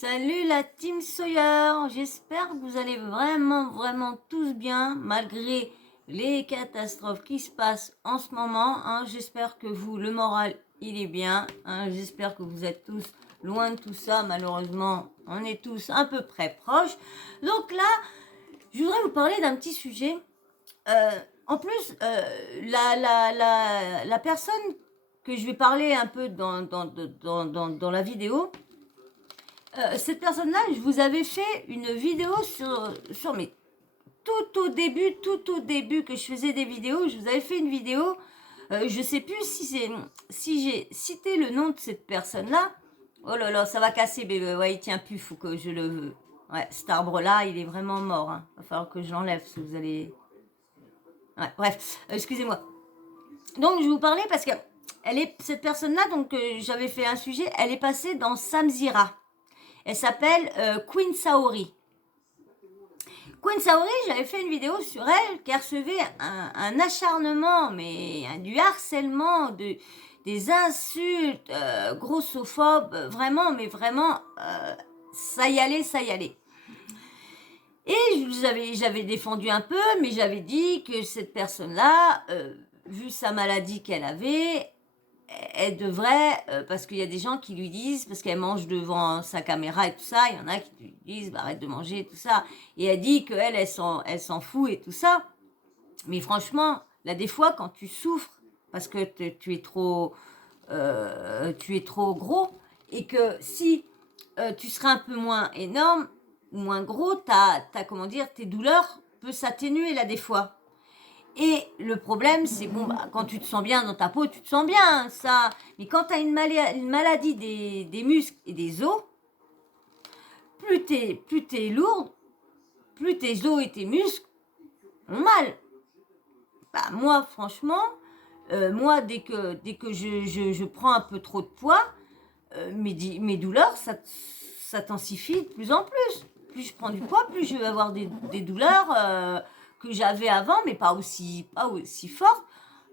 Salut la team Sawyer, j'espère que vous allez vraiment tous bien malgré les catastrophes qui se passent en ce moment. J'espère que vous, le moral, il est bien. J'espère que vous êtes tous loin de tout ça. Malheureusement, on est tous à peu près proches. Donc là, je voudrais vous parler d'un petit sujet. En plus, la personne que je vais parler un peu dans la vidéo, cette personne-là, je vous avais fait une vidéo sur mes tout au début que je faisais des vidéos, je vous avais fait une vidéo. Je sais plus si j'ai cité le nom de cette personne-là. Oh là là, ça va casser, bébé. Ouais, il tient plus, faut que je le. Ouais, cet arbre-là, il est vraiment mort. Va falloir que je l'enlève si vous allez. Ouais, bref, excusez-moi. Donc, je vais vous parler parce que cette personne-là, donc j'avais fait un sujet, elle est passée dans Samzira. Elle s'appelle Queen Saori. Queen Saori, j'avais fait une vidéo sur elle qui recevait un acharnement, mais du harcèlement, des insultes grossophobes, vraiment, mais vraiment, ça y allait, ça y allait. Et j'avais défendu un peu, mais j'avais dit que cette personne-là, vu sa maladie qu'elle avait, elle devrait, parce qu'il y a des gens qui lui disent, parce qu'elle mange devant sa caméra et tout ça, il y en a qui lui disent, bah, arrête de manger et tout ça. Et elle dit qu'elle, elle s'en fout et tout ça. Mais franchement, là, des fois, quand tu souffres, parce que tu es trop gros, et que si tu serais un peu moins énorme, moins gros, comment dire, tes douleurs peuvent s'atténuer là des fois. Et le problème, c'est bon, bah, quand tu te sens bien dans ta peau, tu te sens bien, ça. Mais quand tu as une maladie des muscles et des os, plus t'es lourde, plus tes os et tes muscles ont mal. Bah, moi, franchement, moi, dès que je prends un peu trop de poids, mes douleurs, ça s'intensifie de plus en plus. Plus je prends du poids, plus je vais avoir des douleurs que j'avais avant, mais pas aussi fortes.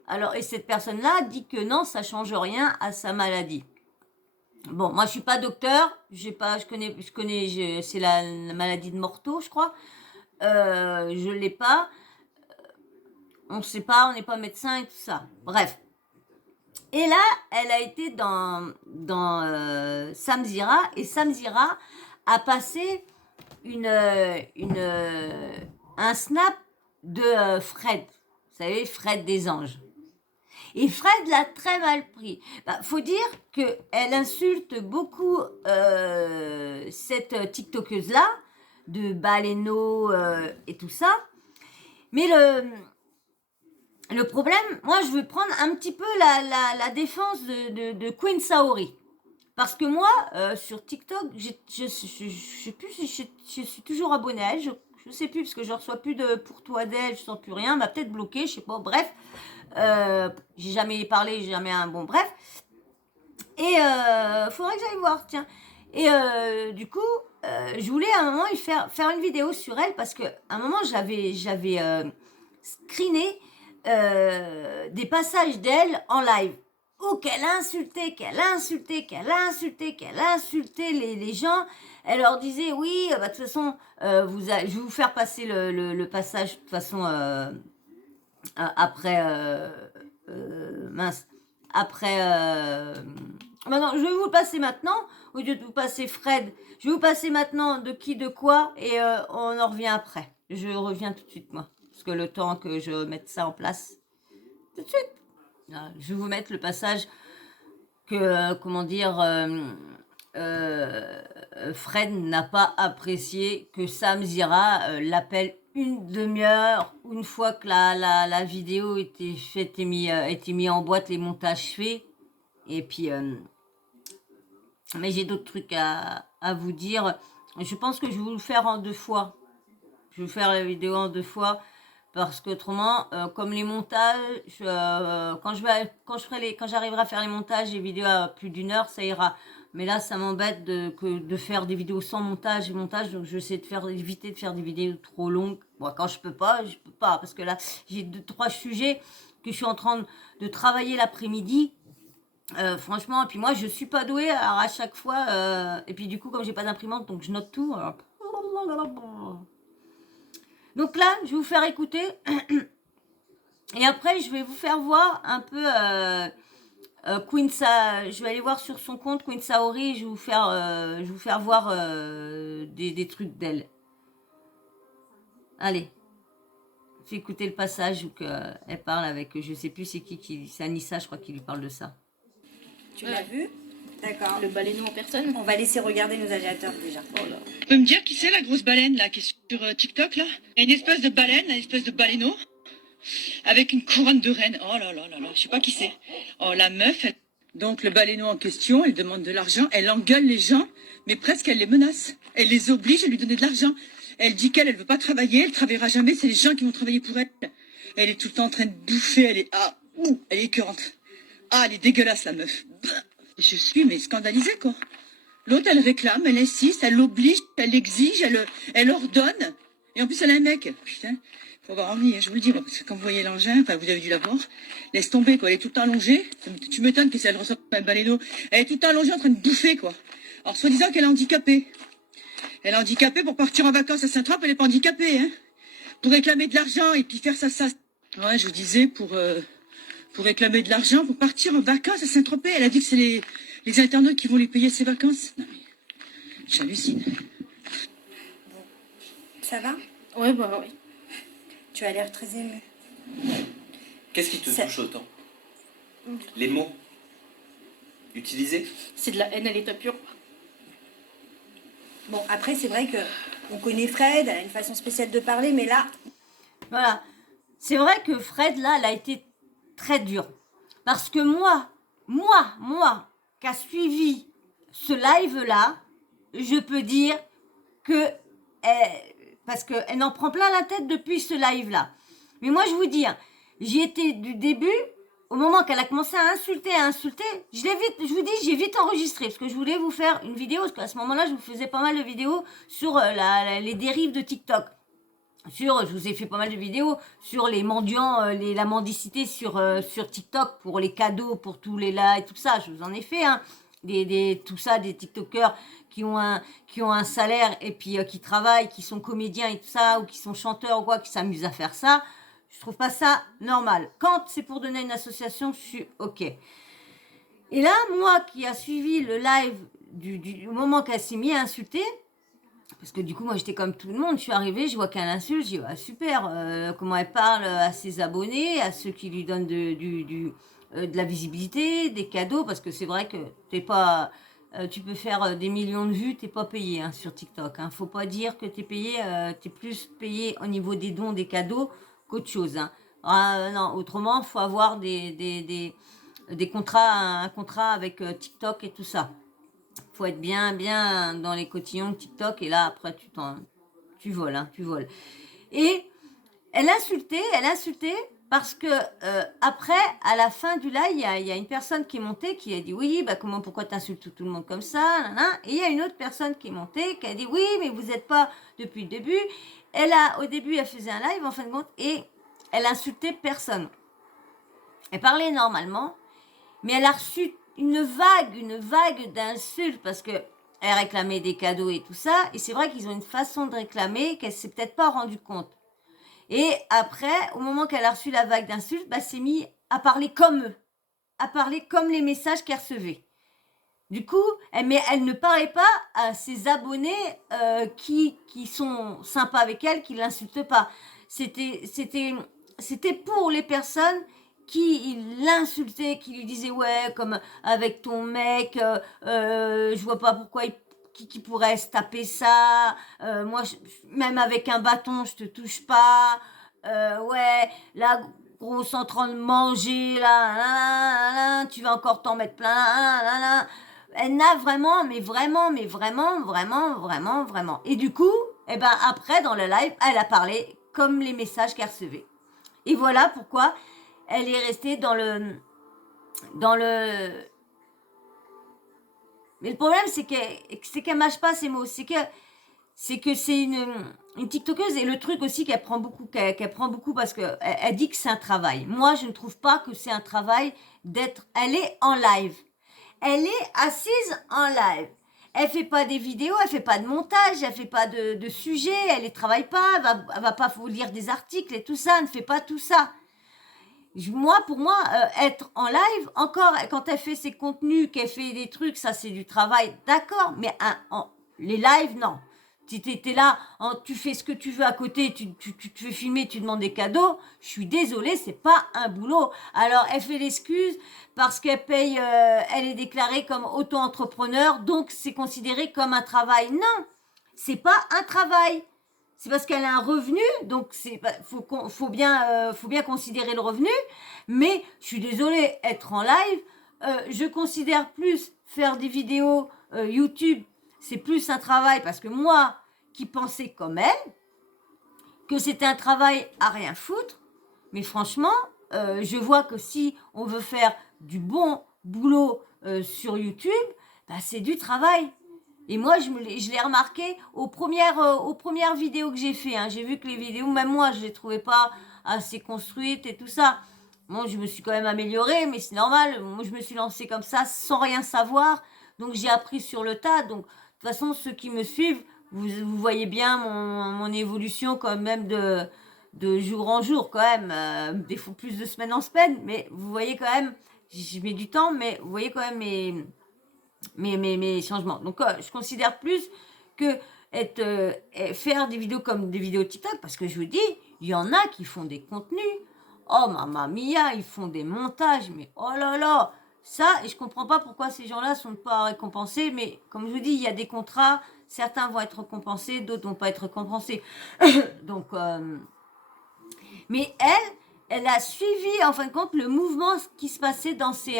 Alors, et cette personne-là dit que non, ça change rien à sa maladie. Bon, moi, je suis pas docteur, c'est la maladie de Morteau, je crois. Je l'ai pas. On ne sait pas, on n'est pas médecin et tout ça. Bref. Et là, elle a été dans Samzira, et Samzira a passé un snap de Fred. Vous savez, Fred des anges. Et Fred l'a très mal pris. Bah, faut dire qu'elle insulte beaucoup cette TikTokeuse-là, de Baleno et tout ça. Mais le problème, moi, je veux prendre un petit peu la défense de Queen Saori. Parce que moi, sur TikTok, je sais plus si je suis toujours abonnée à elle. Je sais plus, parce que je reçois plus de pour toi d'elle, je sens plus rien. Elle m'a peut-être bloqué, je sais pas. Bref, j'ai jamais parlé, j'ai jamais un bon bref. Et faudrait que j'aille voir, tiens. Et du coup, je voulais à un moment faire une vidéo sur elle parce que à un moment j'avais screené des passages d'elle en live où qu'elle insultait les gens. Elle leur disait oui, bah, de toute façon, je vais vous faire passer le passage de toute façon après mince après maintenant je vais vous le passer maintenant au lieu de vous passer Fred, je vais vous passer maintenant de qui de quoi et on en revient après. Je reviens tout de suite moi parce que le temps que je mette ça en place tout de suite. Je vais vous mettre le passage que comment dire Fred n'a pas apprécié que Sam Zira l'appelle une demi-heure, une fois que la vidéo était faite et était mis en boîte, les montages faits. Et puis, mais j'ai d'autres trucs à vous dire. Je pense que je vais vous le faire en deux fois. Je vais vous faire la vidéo en deux fois. Parce qu'autrement, comme les montages, quand j'arriverai à faire les montages, les vidéos à plus d'une heure, ça ira. Mais là, ça m'embête de faire des vidéos sans montage et montage, donc je vais essayer éviter de faire des vidéos trop longues. Bon, quand je peux pas, parce que là, j'ai 2, 3 sujets que je suis en train de travailler l'après-midi. Franchement, et puis moi, je suis pas douée, alors à chaque fois, et puis du coup, comme j'ai pas d'imprimante, donc je note tout. Alors... Donc là, je vais vous faire écouter, et après, je vais vous faire voir un peu Queen je vais aller voir sur son compte Queen Saori, je vais vous faire voir des trucs d'elle. Allez, fais écouter le passage où elle parle avec, je sais plus c'est qui c'est Anissa, je crois, qui lui parle de ça. Tu l'as vu? D'accord. Le baleineau en personne. On va laisser regarder nos agitateurs déjà. Oh là. Tu peux me dire qui c'est la grosse baleine là qui est sur TikTok là? Il y a une espèce de baleine, une espèce de baleineau avec une couronne de reine. Oh là là là là, je sais pas qui c'est. Oh la meuf. Donc le baleineau en question, elle demande de l'argent, elle engueule les gens, mais presque elle les menace. Elle les oblige à lui donner de l'argent. Elle dit qu'elle veut pas travailler, elle travaillera jamais, c'est les gens qui vont travailler pour elle. Elle est tout le temps en train de bouffer, elle est écœurante. Ah, elle est dégueulasse la meuf. Je suis mais scandalisée quoi. L'autre, elle réclame, elle insiste, elle l'oblige, elle exige, elle ordonne. Et en plus, elle a un mec. Putain, faut avoir envie, je vous le dis, parce que quand vous voyez l'engin, enfin, vous avez dû la voir, laisse tomber, quoi. Elle est tout le temps allongée. Tu m'étonnes que si elle ressemble à un baleineau. Elle est tout le temps allongée en train de bouffer, quoi. Alors, soi-disant qu'elle est handicapée. Elle est handicapée pour partir en vacances à Saint-Trope, elle n'est pas handicapée, hein. Pour réclamer de l'argent et puis faire ça. Ouais, je vous disais, pour réclamer de l'argent, pour partir en vacances à Saint-Tropez. Elle a dit que c'est les internautes qui vont lui payer ses vacances. Non mais, j'hallucine. Ça va? Ouais, bah oui. Tu as l'air très ému. Qu'est-ce qui te Ça- touche autant? Les mots utilisés? C'est de la haine à l'état pur. Bon, après, c'est vrai que on connaît Fred, elle a une façon spéciale de parler, mais là, Voilà. C'est vrai que Fred, là, elle a été très dure. Parce que moi, qui a suivi ce live-là, je peux dire que... parce qu'elle en prend plein la tête depuis ce live-là. Mais moi, je vous dis, hein, j'y étais du début, au moment qu'elle a commencé à insulter, je vous dis, j'ai vite enregistré, parce que je voulais vous faire une vidéo, parce qu'à ce moment-là, je vous faisais pas mal de vidéos sur les dérives de TikTok. Je vous ai fait pas mal de vidéos sur les mendiants, la mendicité sur TikTok pour les cadeaux, pour tous les là et tout ça. Je vous en ai fait, hein. Tout ça, des TikTokers qui ont un salaire et puis qui travaillent, qui sont comédiens et tout ça, ou qui sont chanteurs ou quoi, qui s'amusent à faire ça. Je trouve pas ça normal. Quand c'est pour donner une association, je suis OK. Et là, moi qui a suivi le live du moment qu'elle s'est mise à insulter, parce que du coup, moi, j'étais comme tout le monde. Je suis arrivée, je vois qu'elle insulte. Je dis, ah, super, comment elle parle à ses abonnés, à ceux qui lui donnent de la visibilité, des cadeaux. Parce que c'est vrai que t'es pas, tu peux faire des millions de vues, t'es pas payé hein, sur TikTok. Hein. Faut pas dire que t'es payé, t'es plus payé au niveau des dons, des cadeaux qu'autre chose. Hein. Non, autrement, faut avoir des contrats, un contrat avec TikTok et tout ça. Faut être bien dans les cotillons de TikTok et là après tu voles, hein, tu voles. Et elle insultait parce que après à la fin du live il y a une personne qui est montée qui a dit oui bah pourquoi t'insultes tout le monde comme ça nanana. Et il y a une autre personne qui est montée qui a dit oui mais vous n'êtes pas depuis le début. Au début elle faisait un live en fin de compte et elle insultait personne. Elle parlait normalement mais elle a reçu une vague d'insultes parce que elle réclamait des cadeaux et tout ça. Et c'est vrai qu'ils ont une façon de réclamer qu'elle s'est peut-être pas rendue compte. Et après, au moment qu'elle a reçu la vague d'insultes, bah, s'est mis à parler comme eux, à parler comme les messages qu'elle recevait. Du coup, elle ne parlait pas à ses abonnés qui sont sympas avec elle, qui l'insultent pas. C'était pour les personnes qui l'insultait, qui lui disait ouais comme avec ton mec, je vois pas pourquoi qui pourrait se taper ça, moi même avec un bâton je te touche pas, ouais la grosse en train de manger là, tu vas encore t'en mettre plein. Elle n'a vraiment, mais vraiment. Et du coup, eh ben après dans le live, elle a parlé comme les messages qu'elle recevait. Et voilà pourquoi elle est restée dans le... Mais le problème, c'est qu'elle mâche pas ses mots. C'est que c'est une TikTokeuse. Et le truc aussi qu'elle prend beaucoup parce qu'elle dit que c'est un travail. Moi, je ne trouve pas que c'est un travail elle est en live. Elle est assise en live. Elle fait pas des vidéos, elle fait pas de montage, elle fait pas de sujets, elle ne travaille pas, elle va pas vous lire des articles et tout ça, elle ne fait pas tout ça. Pour moi, être en live, encore, quand elle fait ses contenus, qu'elle fait des trucs, ça c'est du travail, d'accord, mais les lives, non. Tu es là, tu fais ce que tu veux à côté, tu te fais filmer, tu demandes des cadeaux, je suis désolée, c'est pas un boulot. Alors, elle fait l'excuse parce qu'elle paye, elle est déclarée comme auto-entrepreneur, donc c'est considéré comme un travail. Non, c'est pas un travail. C'est parce qu'elle a un revenu, donc faut bien considérer le revenu. Mais je suis désolée, être en live, je considère plus faire des vidéos YouTube, c'est plus un travail parce que moi, qui pensais comme elle, que c'était un travail à rien foutre, mais franchement, je vois que si on veut faire du bon boulot sur YouTube, bah, c'est du travail. Et moi, je l'ai remarqué aux premières vidéos que j'ai fait. Hein. J'ai vu que les vidéos, même moi, je les trouvais pas assez construites et tout ça. Bon, je me suis quand même améliorée, mais c'est normal. Moi, je me suis lancée comme ça, sans rien savoir. Donc, j'ai appris sur le tas. Donc, de toute façon, ceux qui me suivent, vous voyez bien mon évolution quand même de jour en jour, quand même. Des fois, plus de semaine en semaine. Mais vous voyez quand même, je mets du temps, mais vous voyez quand même mes changements. Donc, je considère plus que faire des vidéos comme des vidéos TikTok, parce que je vous dis, il y en a qui font des contenus. Oh, mamma mia, ils font des montages, mais oh là là, ça, et je comprends pas pourquoi ces gens-là sont pas récompensés, mais comme je vous dis, il y a des contrats, certains vont être récompensés, d'autres vont pas être récompensés. Donc, mais elle a suivi, en fin de compte, le mouvement qui se passait dans ses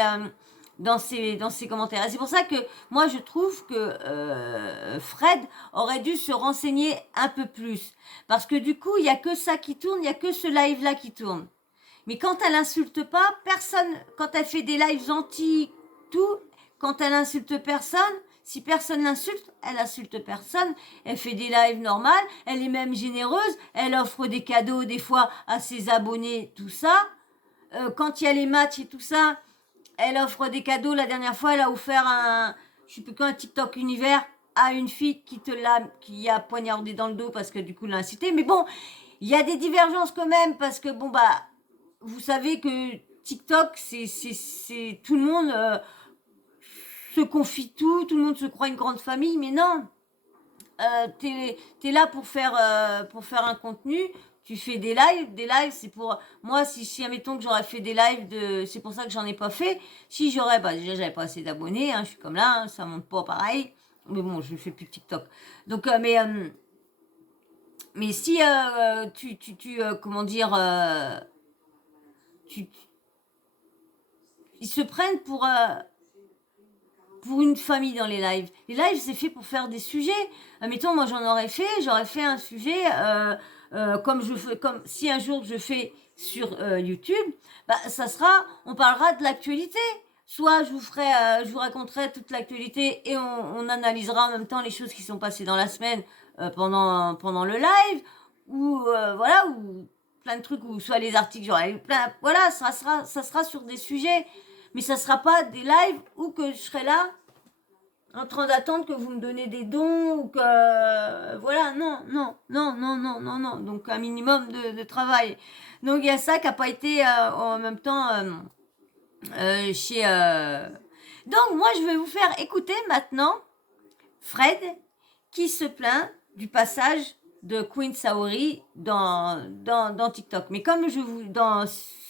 commentaires. Et c'est pour ça que moi je trouve que Fred aurait dû se renseigner un peu plus. Parce que du coup, il n'y a que ça qui tourne, il n'y a que ce live-là qui tourne. Mais quand elle insulte pas, personne, quand elle fait des lives anti-tout, quand elle insulte personne, si personne l'insulte, elle insulte personne, elle fait des lives normales, elle est même généreuse, elle offre des cadeaux des fois à ses abonnés, tout ça. Quand il y a les matchs et tout ça, elle offre des cadeaux. La dernière fois, elle a offert un TikTok univers à une fille qui a poignardé dans le dos parce que du coup, l'a incité. Mais bon, il y a des divergences quand même parce que bon, bah, vous savez que TikTok, c'est tout le monde se confie tout le monde se croit une grande famille, mais non. T'es là pour faire un contenu. Tu fais des lives, c'est pour moi si admettons que j'aurais fait des lives c'est pour ça que j'en ai pas fait. Si j'aurais, bah déjà j'avais pas assez d'abonnés, hein, je suis comme là, hein, ça monte pas pareil. Mais bon, je fais plus TikTok. Donc mais si comment dire, ils se prennent pour une famille dans les lives. Les lives, c'est fait pour faire des sujets. Admettons, moi, j'aurais fait un sujet, comme si un jour je fais sur YouTube, bah, on parlera de l'actualité. Soit je vous raconterai toute l'actualité et on analysera en même temps les choses qui sont passées dans la semaine pendant le live, ou voilà, ou plein de trucs, ou soit les articles, j'aurais eu plein, voilà, ça sera sur des sujets. Mais ça ne sera pas des lives où que je serai là en train d'attendre que vous me donnez des dons ou que... voilà, non. Donc un minimum de travail. Donc il y a ça qui n'a pas été en même temps chez... Donc moi je vais vous faire écouter maintenant Fred qui se plaint du passage de Queen Saori dans TikTok. Mais comme je vous...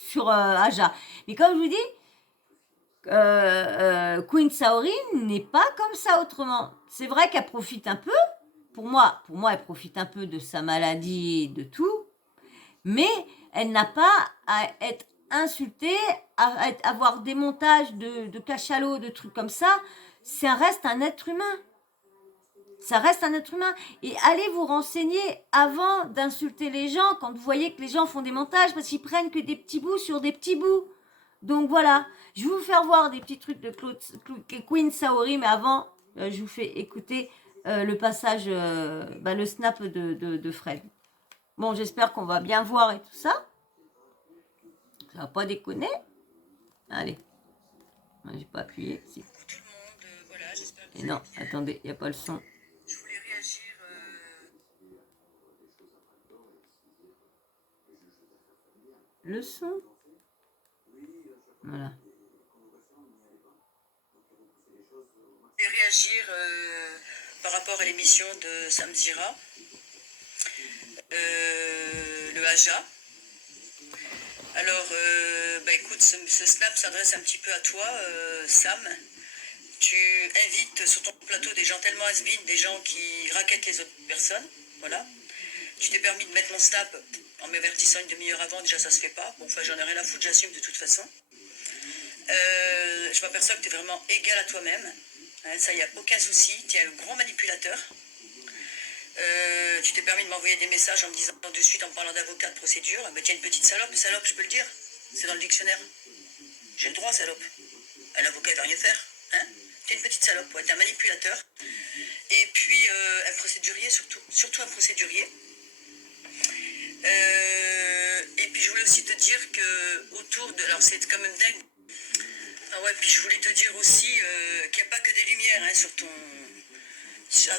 sur Aja. Mais comme je vous dis... Queen Saori n'est pas comme ça autrement. C'est vrai qu'elle profite un peu. Pour moi, elle profite un peu de sa maladie et de tout. Mais elle n'a pas à être insultée, à avoir des montages de cachalots, de trucs comme ça. Ça reste un être humain. Ça reste un être humain. Et allez vous renseigner avant d'insulter les gens quand vous voyez que les gens font des montages parce qu'ils prennent que des petits bouts sur des petits bouts. Donc voilà, je vais vous faire voir des petits trucs de Queen Saori, mais avant, je vous fais écouter le passage, le snap de Fred. Bon, j'espère qu'on va bien voir et tout ça. Ça va pas déconner. Allez. J'ai pas appuyé. Si. tout le monde. Voilà, j'espère que Et non, attendez, il n'y a pas le son. je voulais réagir. Le son. Voilà. Réagir par rapport à l'émission de Samzira, le Haja. Alors, écoute, ce snap s'adresse un petit peu à toi, Sam. Tu invites sur ton plateau des gens tellement has-been, des gens qui raquettent les autres personnes. Voilà. Tu t'es permis de mettre mon snap en m'avertissant une demi-heure avant, déjà ça se fait pas. Bon, enfin, j'en ai rien à foutre, j'assume de toute façon. Je m'aperçois que tu es vraiment égal à toi-même. Hein, ça, il n'y a aucun souci. Tu es un gros manipulateur. Tu t'es permis de m'envoyer des messages en me disant de suite, en parlant d'avocat de procédure, mais tu es une petite salope. Salope, je peux le dire. C'est dans le dictionnaire. J'ai le droit, salope. Un avocat ne va rien faire. Hein, tu es une petite salope, ouais, tu es un manipulateur. Et puis, un procédurier surtout. Surtout un procédurier. Et puis, je voulais aussi te dire que autour de... Alors, c'est quand même dingue. Ah ouais, puis je voulais te dire aussi qu'il n'y a pas que des lumières hein,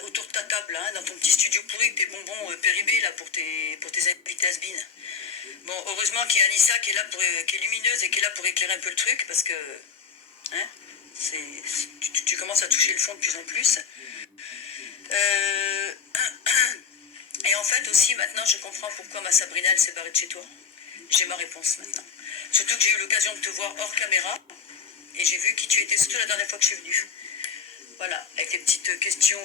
autour de ta table, hein, dans ton petit studio pourri avec tes bonbons périmés là, pour tes invités has-been. Bon, heureusement qu'il y a Anissa qui est là qui est lumineuse et qui est là pour éclairer un peu le truc, parce que hein, tu commences à toucher le fond de plus en plus. Et en fait aussi, maintenant, je comprends pourquoi ma Sabrina, elle s'est barrée de chez toi. J'ai ma réponse maintenant. Surtout que j'ai eu l'occasion de te voir hors caméra. Et j'ai vu qui tu étais, surtout la dernière fois que je suis venue. Voilà, avec tes petites questions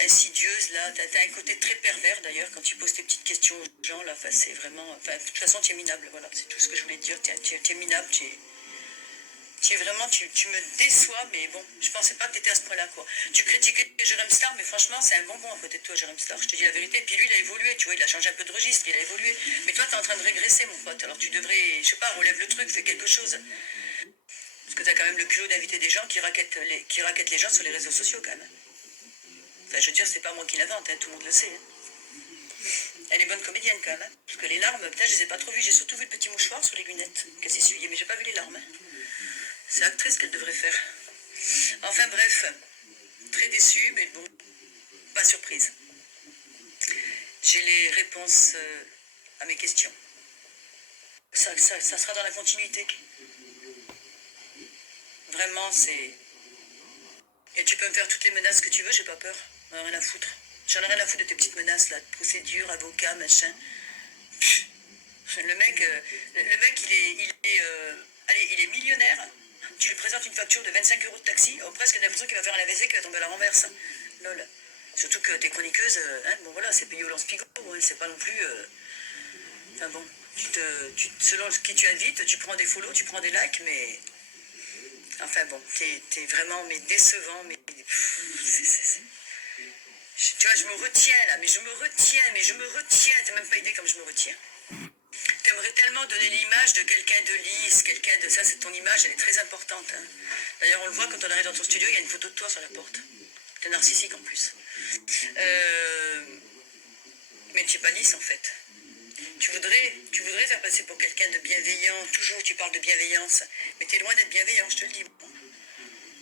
insidieuses, là. T'as un côté très pervers, d'ailleurs, quand tu poses tes petites questions aux gens, là. Enfin, c'est vraiment... Enfin, de toute façon, tu es minable, voilà. C'est tout ce que je voulais te dire. Tu es minable, tu es vraiment... Tu me déçois, mais bon, je pensais pas que tu étais à ce point-là, quoi. Tu critiquais Jérém Star, mais franchement, c'est un bonbon à côté de toi, Jérém Star. Je te dis la vérité. Et puis lui, il a évolué, tu vois, il a changé un peu de registre, il a évolué. Mais toi, t'es en train de régresser, mon pote. Alors tu devrais, je sais pas, relève le truc, fais quelque chose. Parce que tu as quand même le culot d'inviter des gens qui raquettent les gens sur les réseaux sociaux, quand même. Enfin, je veux dire, c'est pas moi qui l'invente, hein, tout le monde le sait. Hein. Elle est bonne comédienne, quand même. Hein. Parce que les larmes, putain, je les ai pas trop vues. J'ai surtout vu le petit mouchoir sur les lunettes qu'elle s'essuyait, mais j'ai pas vu les larmes. Hein. C'est actrice qu'elle devrait faire. Enfin, bref. Très déçue, mais bon, pas surprise. J'ai les réponses à mes questions. Ça sera dans la continuité. Vraiment, c'est... Et tu peux me faire toutes les menaces que tu veux, j'ai pas peur. J'en ai rien à foutre. J'en ai rien à foutre de tes petites menaces, là, de procédure, avocat, machin. Pff. Le mec, il est millionnaire. Tu lui présentes une facture de 25 € de taxi, presque l'impression qu'il va faire un AVC, qu'il va tomber à la renverse. Lol. Surtout que t'es chroniqueuse, hein, bon voilà, c'est payé au lance-pigot, hein, c'est pas non plus... Enfin bon, selon qui tu invites, tu prends des follow, tu prends des likes, mais... Enfin bon, t'es vraiment mais décevant, mais... Tu vois, je me retiens là, mais je me retiens, t'as même pas idée comme je me retiens. T'aimerais tellement donner l'image de quelqu'un de lisse, quelqu'un de... Ça, c'est ton image, elle est très importante. Hein. D'ailleurs, on le voit quand on arrive dans ton studio, il y a une photo de toi sur la porte. T'es narcissique en plus. Mais tu es pas lisse en fait. Tu voudrais faire passer pour quelqu'un de bienveillant. Toujours tu parles de bienveillance. Mais tu es loin d'être bienveillant, je te le dis.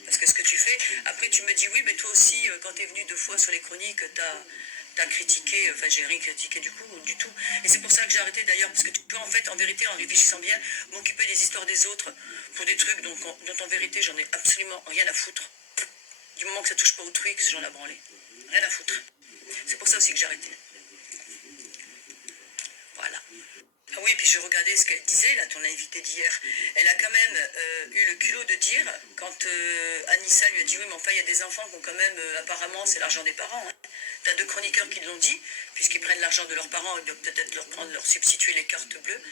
Parce que ce que tu fais, après tu me dis oui, mais toi aussi, quand tu es venu 2 fois sur les chroniques, t'as critiqué, enfin j'ai rien critiqué du coup, du tout. Et c'est pour ça que j'ai arrêté d'ailleurs, parce que tu peux en fait, en vérité, en réfléchissant bien, m'occuper des histoires des autres pour des trucs dont en vérité j'en ai absolument rien à foutre. Du moment que ça touche pas autrui, que j'en ai branlé. Rien à foutre. C'est pour ça aussi que j'ai arrêté. Voilà. Ah oui, puis je regardais ce qu'elle disait, là, ton invitée d'hier. Elle a quand même eu le culot de dire, quand Anissa lui a dit, oui, mais enfin, il y a des enfants qui ont quand même, apparemment, c'est l'argent des parents. Hein. T'as 2 chroniqueurs qui l'ont dit, puisqu'ils prennent l'argent de leurs parents, ils doivent peut-être leur substituer les cartes bleues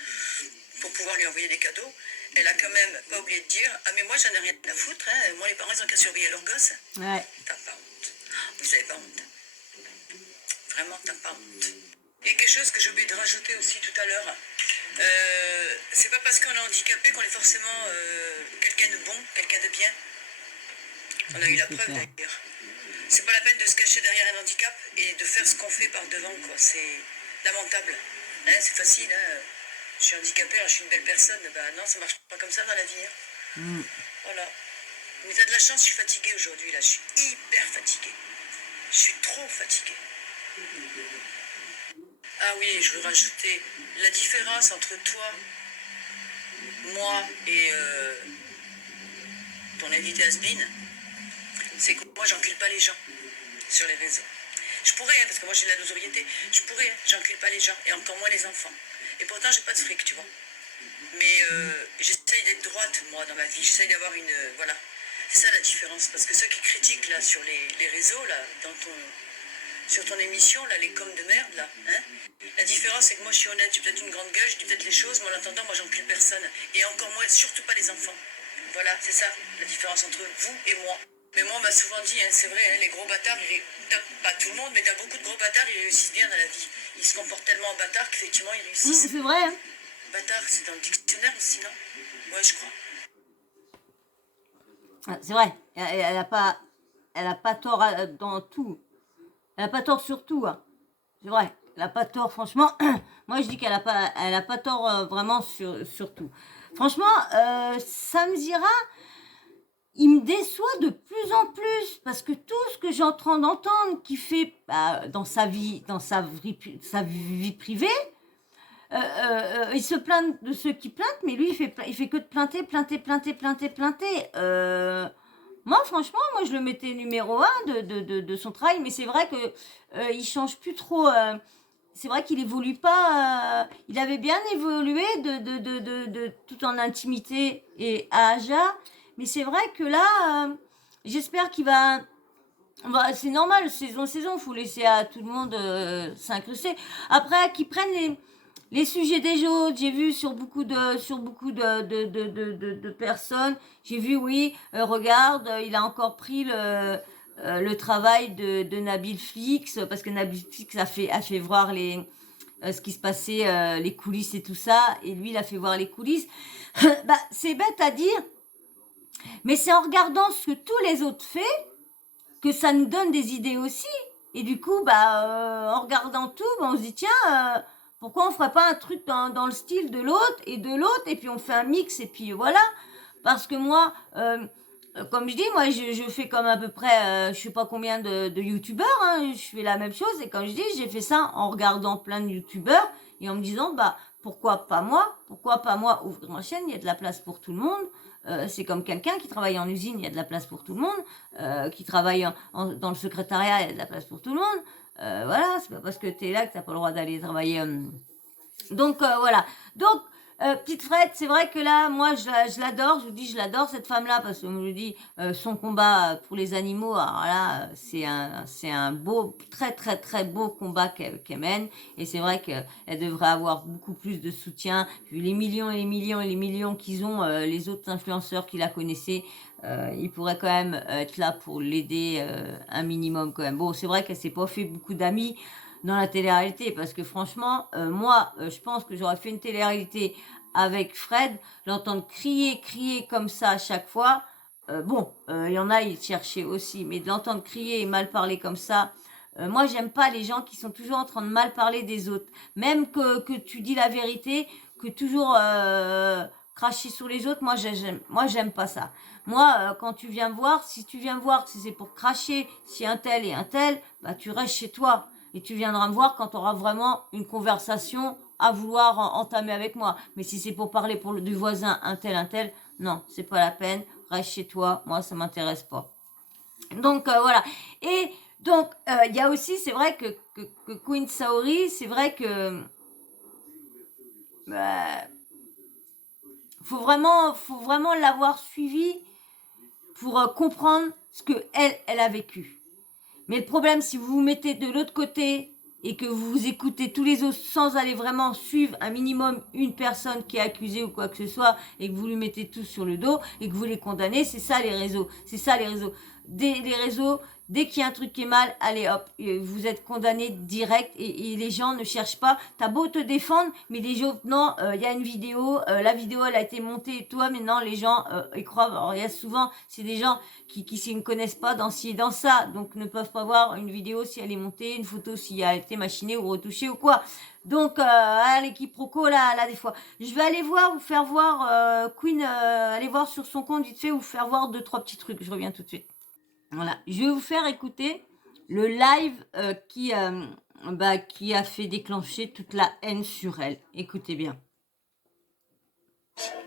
pour pouvoir lui envoyer des cadeaux. Elle a quand même pas oublié de dire, ah, mais moi, j'en ai rien à foutre, hein. Moi, les parents, ils ont qu'à surveiller leurs gosses. Ouais. T'as pas honte. Vous avez pas honte. Vraiment, t'as pas honte. Et quelque chose que j'ai oublié de rajouter aussi tout à l'heure, c'est pas parce qu'on est handicapé qu'on est forcément quelqu'un de bon, quelqu'un de bien. On a eu la preuve d'ailleurs. C'est pas la peine de se cacher derrière un handicap et de faire ce qu'on fait par devant, quoi. C'est lamentable. Hein, c'est facile, hein. Je suis handicapée, alors je suis une belle personne. Ben non, ça marche pas comme ça dans la vie. Hein. Voilà. Mais t'as de la chance, je suis fatiguée aujourd'hui, là. Je suis hyper fatiguée. Je suis trop fatiguée. Ah oui, je veux rajouter la différence entre toi, moi et ton invité Asbin, c'est que moi, j'encule pas les gens sur les réseaux. Je pourrais, hein, parce que moi j'ai de la notoriété, je pourrais, hein, j'encule pas les gens, et encore moins les enfants. Et pourtant, j'ai pas de fric, tu vois. Mais j'essaye d'être droite, moi, dans ma vie. J'essaye d'avoir une... voilà. C'est ça la différence. Parce que ceux qui critiquent, là, sur les réseaux, là, sur ton émission, là, les coms de merde, là, hein, la différence, c'est que moi, je suis honnête. J'ai peut-être une grande gueule, je dis peut-être les choses, mais en attendant, moi, j'encule personne. Et encore moins, surtout pas les enfants. Voilà, c'est ça, la différence entre vous et moi. Mais moi, on m'a souvent dit, hein, c'est vrai, hein, les gros bâtards, pas tout le monde, mais t'as beaucoup de gros bâtards, ils réussissent bien dans la vie. Ils se comportent tellement en bâtards qu'effectivement, ils réussissent. C'est vrai, hein. Bâtard, c'est dans le dictionnaire aussi, non? Ouais, je crois. Ah, c'est vrai, elle a pas tort dans tout. Elle a pas tort sur tout, hein. C'est vrai, elle a pas tort, franchement. Moi, je dis qu'elle a pas tort vraiment sur tout. Franchement, Sam Zira, il me déçoit de plus en plus parce que tout ce que j'ai en train d'entendre qu'il fait dans sa vie privée, il se plaint de ceux qui plaintent, mais lui, il fait que de plainter. Moi, franchement, je le mettais numéro 1 de son travail, mais c'est vrai que il change plus trop. C'est vrai qu'il évolue pas. Il avait bien évolué tout en intimité et à Aja, mais c'est vrai que là, j'espère qu'il va. C'est normal, saison, faut laisser à tout le monde s'incruster. Après, qu'ils prennent les sujets des autres, j'ai vu sur beaucoup de personnes, j'ai vu, oui, regarde, il a encore pris le travail de Nabil Flix, parce que Nabil Flix a fait voir ce qui se passait, les coulisses et tout ça, et lui, il a fait voir les coulisses. C'est bête à dire, mais c'est en regardant ce que tous les autres font que ça nous donne des idées aussi. Et du coup, en regardant tout, on se dit, tiens, pourquoi on ferait pas un truc dans le style de l'autre, et puis on fait un mix, et puis voilà. Parce que moi, comme je dis, moi, je fais comme à peu près, je sais pas combien de youtubeurs, hein, je fais la même chose, et comme je dis, j'ai fait ça en regardant plein de youtubeurs, et en me disant, pourquoi pas moi ouvrir ma chaîne, il y a de la place pour tout le monde. C'est comme quelqu'un qui travaille en usine, il y a de la place pour tout le monde. Qui travaille dans le secrétariat, il y a de la place pour tout le monde. Voilà, c'est pas parce que tu es là que tu n'as pas le droit d'aller travailler. Donc, voilà. Donc, petite Fred, c'est vrai que là, moi, je l'adore. Je vous dis, je l'adore, cette femme-là, parce que je vous dis, son combat pour les animaux, alors là, c'est un beau, très, très, très beau combat qu'elle mène. Et c'est vrai qu'elle devrait avoir beaucoup plus de soutien. Vu les millions et les millions et les millions qu'ils ont, les autres influenceurs qui la connaissaient, ils pourraient quand même être là pour l'aider un minimum quand même. Bon, c'est vrai qu'elle s'est pas fait beaucoup d'amis dans la télé-réalité, parce que franchement, moi, je pense que j'aurais fait une télé-réalité avec Fred, l'entendre crier comme ça à chaque fois, il y en a, ils cherchaient aussi, mais de l'entendre crier et mal parler comme ça, moi, j'aime pas les gens qui sont toujours en train de mal parler des autres, même que tu dis la vérité, que toujours cracher sur les autres, moi, j'aime pas ça. Moi, quand tu viens me voir, si c'est pour cracher, si un tel et un tel, tu restes chez toi. Et tu viendras me voir quand tu auras vraiment une conversation à vouloir entamer avec moi. Mais si c'est pour parler du voisin, un tel, non, c'est pas la peine. Reste chez toi, moi, ça m'intéresse pas. Donc, voilà. Et donc, il y a aussi, c'est vrai que Queen Saori, c'est vrai que... faut vraiment l'avoir suivi pour comprendre ce que elle a vécu. Mais le problème, si vous vous mettez de l'autre côté et que vous écoutez tous les autres sans aller vraiment suivre un minimum une personne qui est accusée ou quoi que ce soit, et que vous lui mettez tout sur le dos et que vous les condamnez, c'est ça les réseaux. Les réseaux Dès qu'il y a un truc qui est mal, allez hop, vous êtes condamné direct et les gens ne cherchent pas. T'as beau te défendre, mais les gens, non, il y a une vidéo, la vidéo elle a été montée et toi, mais non, les gens y croient. Alors il y a souvent, c'est des gens qui ne connaissent pas dans ci et dans ça, donc ne peuvent pas voir une vidéo si elle est montée, une photo si elle a été machinée ou retouchée ou quoi. Donc, les quiproquos là, des fois. Je vais aller voir, vous faire voir, Queen, aller voir sur son compte vite fait, vous faire voir 2-3 petits trucs. Je reviens tout de suite. Voilà, je vais vous faire écouter le live qui a fait déclencher toute la haine sur elle. Écoutez bien.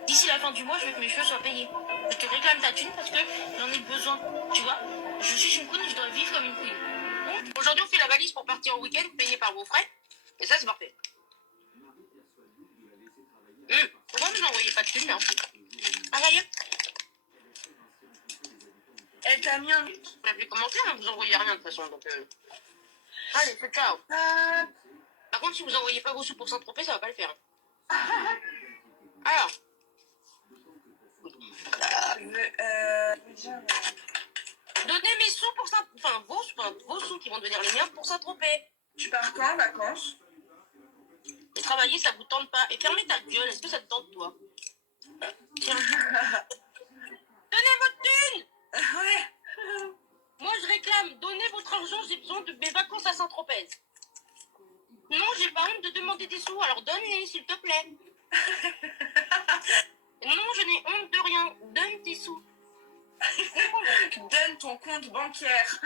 D'ici la fin du mois, je veux que mes cheveux soient payés. Je te réclame ta thune parce que j'en ai besoin. Tu vois, je suis une queen et je dois vivre comme une queen. Aujourd'hui, on fait la valise pour partir au week-end payé par vos frais. Et ça, c'est parfait. Pourquoi vous n'envoyez pas de thune là? Ah, d'ailleurs. Elle t'a mis un... Vous l'avez commenté, hein, vous envoyez rien de toute façon. Donc, allez, faites ciao. Par contre, si vous envoyez pas vos sous pour Saint-Tropez, ça va pas le faire. Alors. Donnez mes sous pour Saint... Enfin, vos sous qui vont devenir les miens pour Saint-Tropez. Tu pars quand en vacances? Et travailler, ça vous tente pas. Et fermez ta gueule, est-ce que ça te tente, toi? Tiens. Donnez votre thune! Ouais. Moi, je réclame. Donnez votre argent, j'ai besoin de mes vacances à Saint-Tropez. Non, j'ai pas honte de demander des sous, alors donne-les, s'il te plaît. Non, je n'ai honte de rien. Donne tes sous. Donne ton compte bancaire.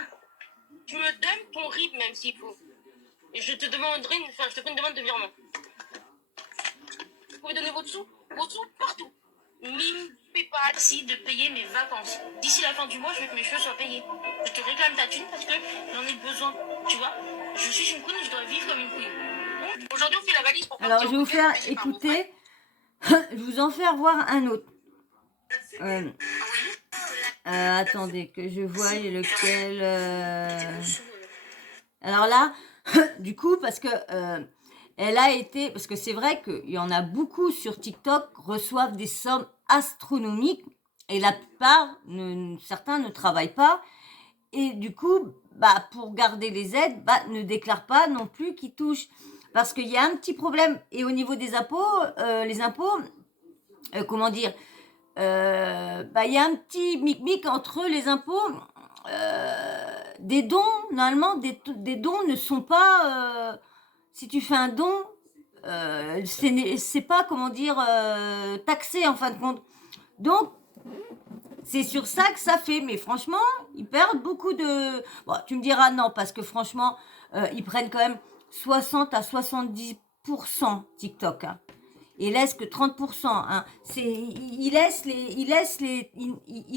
Tu me donnes ton RIB, même s'il faut. Et je te demanderai je te ferai une demande de virement. Vous pouvez donner vos sous partout. Mime, PayPal, si de payer mes vacances. D'ici la fin du mois, je veux que mes cheveux soient payés. Je te réclame ta thune parce que j'en ai besoin. Tu vois, je suis une queen et je dois vivre comme une queen. Aujourd'hui, on fait la valise pour partir. Alors, je vais vous faire écouter. Je vais vous en faire voir un autre. Attendez, que je voie lequel. Alors là, du coup, parce que elle a été, parce que c'est vrai qu'il y en a beaucoup sur TikTok reçoivent des sommes astronomiques et la plupart, certains ne travaillent pas et du coup, pour garder les aides, ne déclarent pas non plus qu'ils touchent. Parce qu'il y a un petit problème et au niveau des impôts, les impôts, comment dire, il y a un petit micmac entre les impôts. Des dons, normalement, des dons ne sont pas. Si tu fais un don, c'est pas, comment dire, taxé en fin de compte. Donc, c'est sur ça que ça fait. Mais franchement, ils perdent beaucoup de. Bon, tu me diras non, parce que franchement, ils prennent quand même 60 à 70% TikTok. Hein. Et laisse que 30%. Hein. Il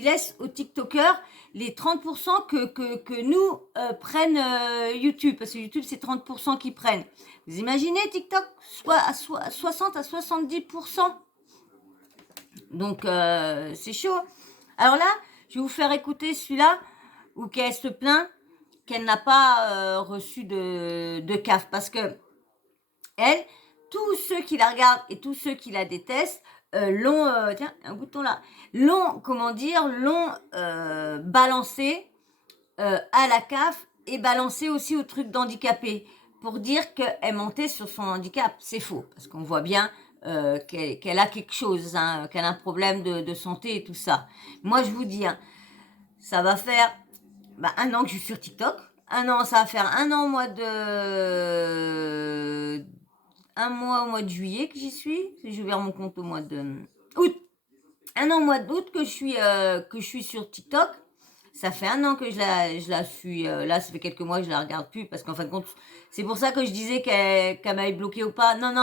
laisse aux TikTokers les 30% que nous prennent YouTube. Parce que YouTube, c'est 30% qu'ils prennent. Vous imaginez TikTok soit à 60 à 70%. Donc, c'est chaud. Alors là, je vais vous faire écouter celui-là où qu'elle se plaint qu'elle n'a pas reçu de CAF. Parce que elle... Tous ceux qui la regardent et tous ceux qui la détestent l'ont, tiens, un bouton là, l'ont balancé à la CAF et balancé aussi au truc d'handicapé pour dire qu'elle mentait sur son handicap. C'est faux, parce qu'on voit bien qu'elle a quelque chose, hein, qu'elle a un problème de santé et tout ça. Moi, je vous dis, hein, ça va faire 1 an que je suis sur TikTok. Ça va faire 1 an au mois au mois de juillet que j'y suis. J'ai ouvert mon compte au mois de août. 1 an au mois d'août que je suis sur TikTok. Ça fait 1 an que je la suis. Là, ça fait quelques mois que je la regarde plus parce qu'en fin de compte, c'est pour ça que je disais qu'elle m'avait bloqué ou pas. Non,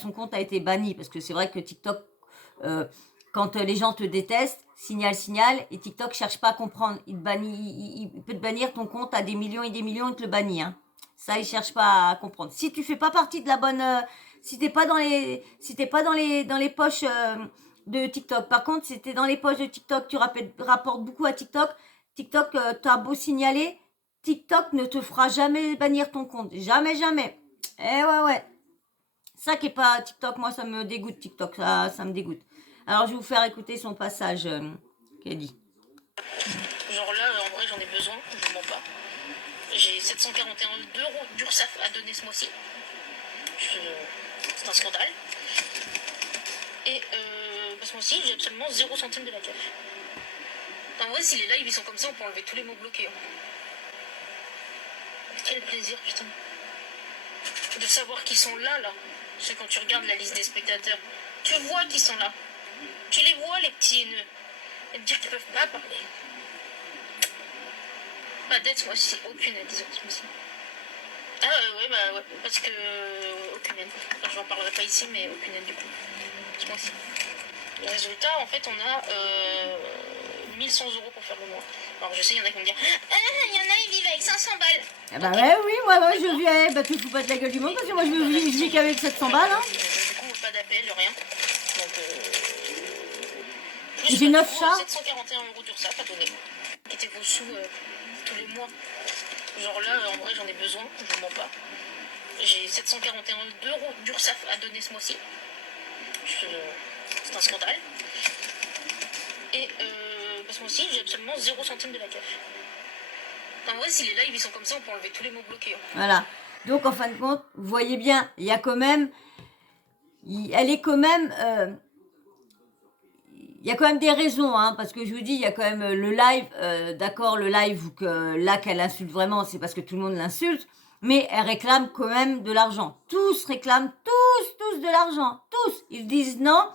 son compte a été banni parce que c'est vrai que TikTok, quand les gens te détestent, signal, et TikTok cherche pas à comprendre. Il peut te bannir ton compte à des millions et des millions, il te le bannit. Hein. Ça, ils cherchent pas à comprendre. Si tu fais pas partie de la bonne, si t'es pas dans les poches de TikTok. Par contre, si t'es dans les poches de TikTok, tu rapportes beaucoup à TikTok. TikTok, t'as beau signaler, TikTok ne te fera jamais bannir ton compte. Jamais. Eh ouais. Ça qui est pas TikTok, moi ça me dégoûte TikTok, ça me dégoûte. Alors je vais vous faire écouter son passage qu'elle dit. Genre là, en vrai, j'en ai besoin, je ne mens pas. J'ai 741 € d'URSSAF à donner ce mois-ci. C'est un scandale. Et ce mois-ci, j'ai absolument 0 centime de la CAF. En vrai, si les lives ils sont comme ça, on peut enlever tous les mots bloqués. Hein. Quel plaisir, putain. De savoir qu'ils sont là. C'est quand tu regardes la liste des spectateurs. Tu vois qu'ils sont là. Tu les vois, les petits haineux. Et te dire qu'ils peuvent pas parler. Pas d'aide, moi aussi. Aucune aide, disons, ce mois-ci. Ah ouais, parce que... aucune aide. Enfin, je n'en parlerai pas ici, mais aucune aide du coup. Ce mois-ci. Le résultat, en fait, on a 1100 € pour faire le mois. Alors je sais, il y en a qui vont me dire il y en a, ils vivent avec 500 balles. Ah bah ouais, oui, moi je vis, bah tu fous pas de la gueule du monde parce que moi je vis qu'avec 700 balles. Hein. Du coup, pas d'appel, rien. Donc, J'ai fait 9 chats. 741 € d'URSSAF à donner. Mettez vos sous tous les mois. Genre là, en vrai, j'en ai besoin, je vous mens pas. J'ai 741 € d'URSSAF à donner ce mois-ci. C'est un scandale. Et ce mois-ci, j'ai absolument 0 centime de la CAF. En vrai, si les lives ils sont comme ça, on peut enlever tous les mots bloqués. Hein. Voilà. Donc en fin de compte, vous voyez bien, il y a quand même... Elle est quand même... il y a quand même des raisons, hein, parce que je vous dis, il y a quand même le live, d'accord, le live, que là qu'elle insulte vraiment, c'est parce que tout le monde l'insulte, mais elle réclame quand même de l'argent. Tous réclament, tous de l'argent, tous. Ils disent non,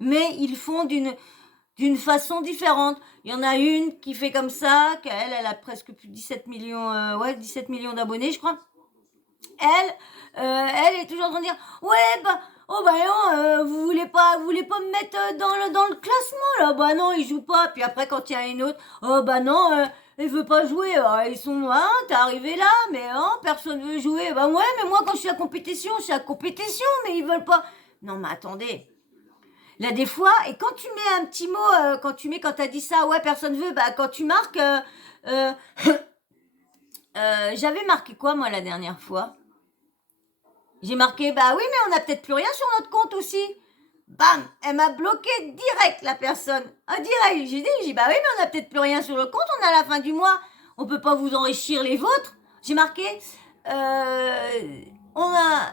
mais ils font d'une façon différente. Il y en a une qui fait comme ça, elle a presque plus de 17 millions, 17 millions d'abonnés, je crois. Elle est toujours en train de dire, ouais, bah, oh bah non, vous voulez pas me mettre dans le classement là, bah non, il joue pas. Puis après quand il y a une autre, oh bah non, elle veut pas jouer. Ils sont, hein, t'es arrivé là, mais hein, personne veut jouer. Bah ouais, mais moi quand je suis à compétition, mais ils veulent pas. Non mais attendez. Là des fois, et quand tu mets un petit mot, quand t'as dit ça, ouais, personne veut, bah quand tu marques, j'avais marqué quoi moi la dernière fois? J'ai marqué, bah oui, mais on n'a peut-être plus rien sur notre compte aussi. Bam, elle m'a bloqué direct, la personne. Ah, direct, j'ai dit, bah oui, mais on n'a peut-être plus rien sur le compte, on est à la fin du mois. On peut pas vous enrichir les vôtres. J'ai marqué,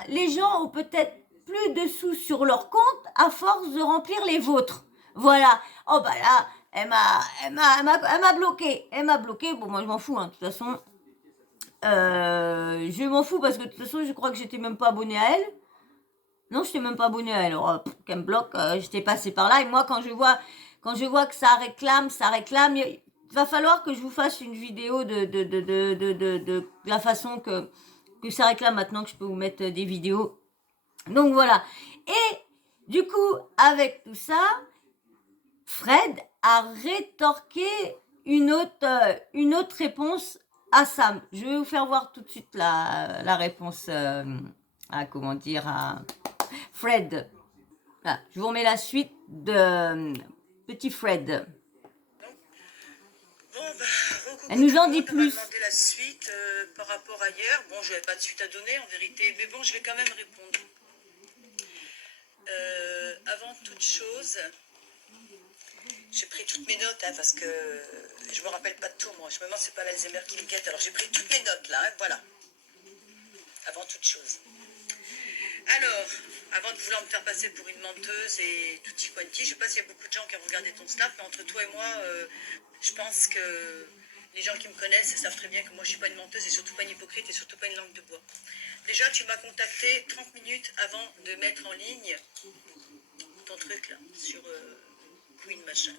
les gens ont peut-être plus de sous sur leur compte à force de remplir les vôtres. Voilà. Oh, bah là, elle m'a bloqué. Elle m'a bloqué. Bon, moi, je m'en fous, hein, de toute façon. Je m'en fous parce que de toute façon, je crois que j'étais même pas abonnée à elle. Non, je n'étais même pas abonnée à elle. Alors, qu'elle me bloque, j'étais passée par là. Et moi, quand je vois que ça réclame, il va falloir que je vous fasse une vidéo de la façon que ça réclame maintenant que je peux vous mettre des vidéos. Donc voilà. Et du coup, avec tout ça, Fred a rétorqué une autre réponse à Sam. Je vais vous faire voir tout de suite la réponse à Fred. Voilà, je vous remets la suite de petit Fred. Bon, bah, elle nous en dit plus. On m'a demandé la suite par rapport à hier. Bon, je n'avais pas de suite à donner en vérité, mais bon, je vais quand même répondre. Avant toute chose, j'ai pris toutes mes notes, hein, parce que je me rappelle pas de tout, moi. Je me demande si c'est pas l'Alzheimer qui me guette. Alors j'ai pris toutes mes notes là, hein, voilà. Avant toute chose. Alors, avant de vouloir me faire passer pour une menteuse et tutti quanti, je sais pas s'il y a beaucoup de gens qui ont regardé ton snap, mais entre toi et moi, je pense que les gens qui me connaissent savent très bien que moi je suis pas une menteuse et surtout pas une hypocrite et surtout pas une langue de bois. Déjà, tu m'as contacté 30 minutes avant de mettre en ligne ton truc là, sur Queen machin.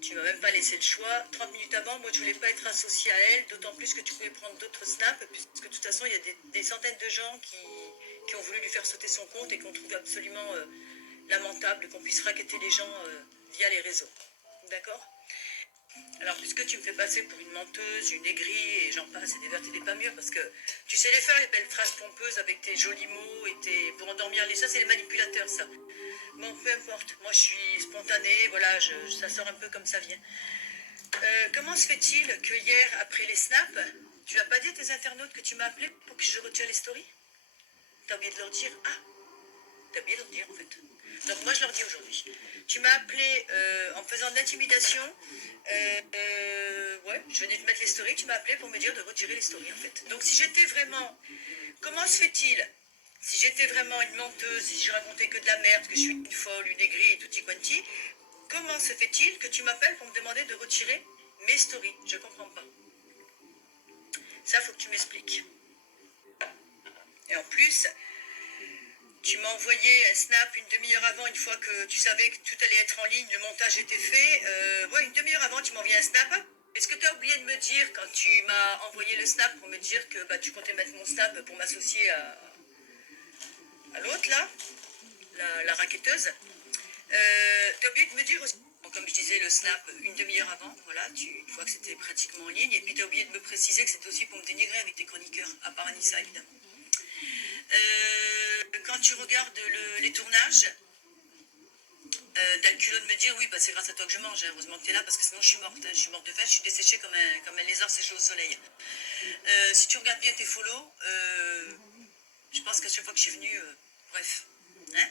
Tu m'as même pas laissé le choix. 30 minutes avant, moi je voulais pas être associée à elle, d'autant plus que tu pouvais prendre d'autres snaps, puisque de toute façon il y a des centaines de gens qui ont voulu lui faire sauter son compte et qu'on trouve absolument lamentable qu'on puisse racketter les gens via les réseaux. D'accord ? Alors, puisque tu me fais passer pour une menteuse, une aigrie, et j'en passe, et des vertes et des pas mûres, parce que tu sais les faire, les belles phrases pompeuses avec tes jolis mots et pour endormir les... Ça, c'est les manipulateurs, ça. Bon, peu importe. Moi, je suis spontanée, voilà, ça sort un peu comme ça vient. Comment se fait-il que hier, après les snaps, tu n'as pas dit à tes internautes que tu m'as appelé pour que je retire les stories? T'as oublié de leur dire, ah, T'as oublié de leur dire en fait. Donc moi je leur dis aujourd'hui. Tu m'as appelé en faisant de l'intimidation. Ouais, je venais de mettre les stories. Tu m'as appelé pour me dire de retirer les stories en fait. Donc si j'étais vraiment... Comment se fait-il si j'étais vraiment une menteuse, si je racontais que de la merde, que je suis une folle, une aigrie et tutti quanti, comment se fait-il que tu m'appelles pour me demander de retirer mes stories? Je comprends pas. Ça, faut que tu m'expliques. Et en plus, tu m'as envoyé un snap une demi-heure avant, une fois que tu savais que tout allait être en ligne, le montage était fait. Ouais, une demi-heure avant, tu m'as envoyé un snap. Est-ce que tu as oublié de me dire, quand tu m'as envoyé le snap pour me dire que bah, tu comptais mettre mon snap pour m'associer à l'autre, là, la raquetteuse, tu as oublié de me dire aussi, bon, comme je disais, le snap une demi-heure avant, voilà, une fois que c'était pratiquement en ligne, et puis tu as oublié de me préciser que c'était aussi pour me dénigrer avec tes chroniqueurs, à part Anissa, évidemment. Quand tu regardes les tournages, t'as le culot de me dire, oui, bah, c'est grâce à toi que je mange, hein. Heureusement que t'es là, parce que sinon je suis morte, hein. Je suis morte de faim, je suis desséchée comme un lézard séché au soleil. Si tu regardes bien tes follow, je pense qu'à chaque fois que je suis venue, bref, hein,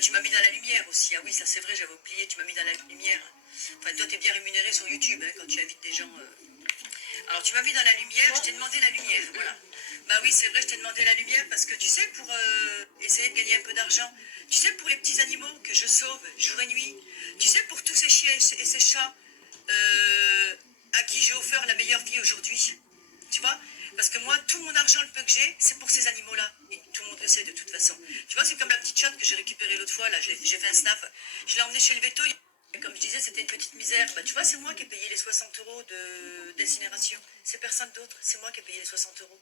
tu m'as mis dans la lumière aussi. Ah oui, ça c'est vrai, j'avais oublié, tu m'as mis dans la lumière. Enfin, toi, t'es bien rémunéré sur YouTube, hein, quand tu invites des gens. Alors, tu m'as mis dans la lumière, je t'ai demandé la lumière, voilà. Bah oui, c'est vrai, je t'ai demandé la lumière parce que, tu sais, pour essayer de gagner un peu d'argent, tu sais, pour les petits animaux que je sauve jour et nuit, tu sais, pour tous ces chiens et ces chats à qui j'ai offert la meilleure vie aujourd'hui, tu vois, parce que moi, tout mon argent, le peu que j'ai, c'est pour ces animaux-là. Et tout le monde le sait de toute façon. Tu vois, c'est comme la petite chatte que j'ai récupérée l'autre fois, là, j'ai fait un snap. Je l'ai emmenée chez le veto. Et comme je disais, c'était une petite misère. Bah, tu vois, c'est moi qui ai payé les 60 euros d'incinération. C'est personne d'autre. C'est moi qui ai payé les 60 euros.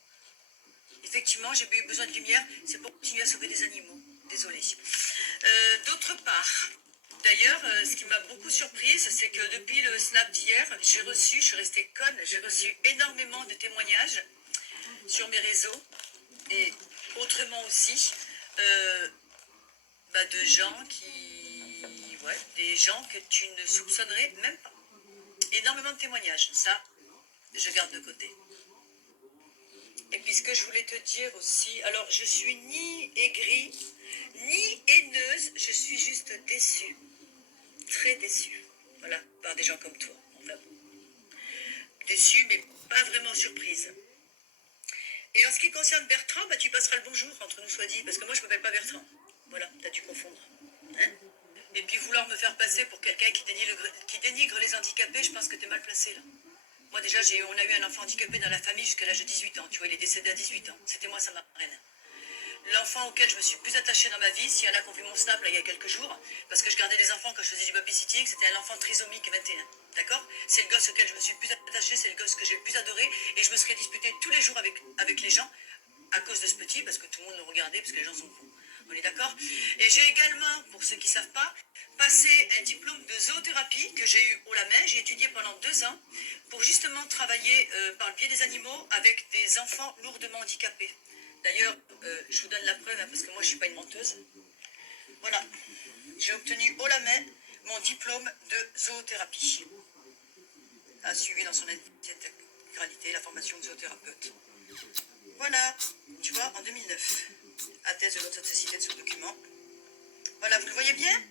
Effectivement, j'ai eu besoin de lumière. C'est pour continuer à sauver des animaux. Désolée. D'autre part, d'ailleurs, ce qui m'a beaucoup surprise, c'est que depuis le snap d'hier, je suis restée conne, j'ai reçu énormément de témoignages sur mes réseaux et autrement aussi de gens des gens que tu ne soupçonnerais même pas. Énormément de témoignages, ça, je garde de côté. Et puis ce que je voulais te dire aussi, alors je suis ni aigrie, ni haineuse, je suis juste déçue. Très déçue. Voilà, par des gens comme toi. Enfin, déçue, mais pas vraiment surprise. Et en ce qui concerne Bertrand, tu passeras le bonjour, entre nous soit dit, parce que moi je m'appelle pas Bertrand. Voilà, t'as dû confondre. Hein? Et puis vouloir me faire passer pour quelqu'un qui dénigre les handicapés, je pense que t'es mal placé là. Moi déjà, on a eu un enfant handicapé dans la famille jusqu'à l'âge de 18 ans. Tu vois, il est décédé à 18 ans. C'était moi sa marraine. L'enfant auquel je me suis plus attachée dans ma vie, s'il y en a qui ont vu mon snap là, il y a quelques jours, parce que je gardais des enfants quand je faisais du babysitting, c'était un enfant trisomique 21. D'accord? C'est le gosse auquel je me suis le plus attachée, c'est le gosse que j'ai le plus adoré, et je me serais disputée tous les jours avec les gens à cause de ce petit, parce que tout le monde le regardait, parce que les gens sont fous. On est d'accord? Et j'ai également, pour ceux qui ne savent pas, passé un diplôme de zoothérapie que j'ai eu haut la main. J'ai étudié pendant 2 ans pour justement travailler par le biais des animaux avec des enfants lourdement handicapés. D'ailleurs, je vous donne la preuve, hein, parce que moi je ne suis pas une menteuse. Voilà, j'ai obtenu haut la main mon diplôme de zoothérapie. A suivi dans son intégralité la formation de zoothérapeute. Voilà, tu vois, en 2009. Atteste de l'authenticité de ce document. Voilà, vous le voyez bien?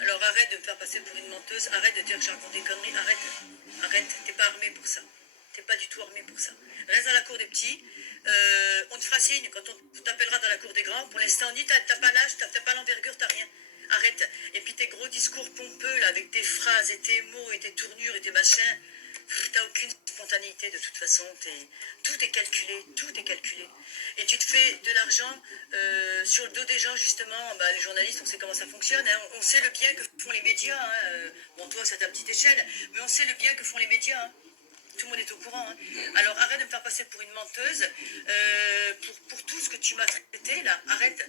Alors arrête de me faire passer pour une menteuse, arrête de dire que j'ai raconté des conneries, arrête, t'es pas armé pour ça. T'es pas du tout armé pour ça. Reste dans la cour des petits, on te fera signe quand on t'appellera dans la cour des grands. Pour l'instant, ni t'as pas l'âge, t'as pas l'envergure, t'as rien. Arrête. Et puis tes gros discours pompeux, là, avec tes phrases et tes mots et tes tournures et tes machins, t'as aucune spontanéité de toute façon. Tout est calculé, tout est calculé. Et tu te fais de l'argent sur le dos des gens, justement. Les journalistes, on sait comment ça fonctionne. Hein. On sait le bien que font les médias. Hein. Bon, toi, c'est à petite échelle, mais on sait le bien que font les médias. Hein. Tout le monde est au courant. Hein. Alors arrête de me faire passer pour une menteuse. Pour tout ce que tu m'as traité, là, arrête.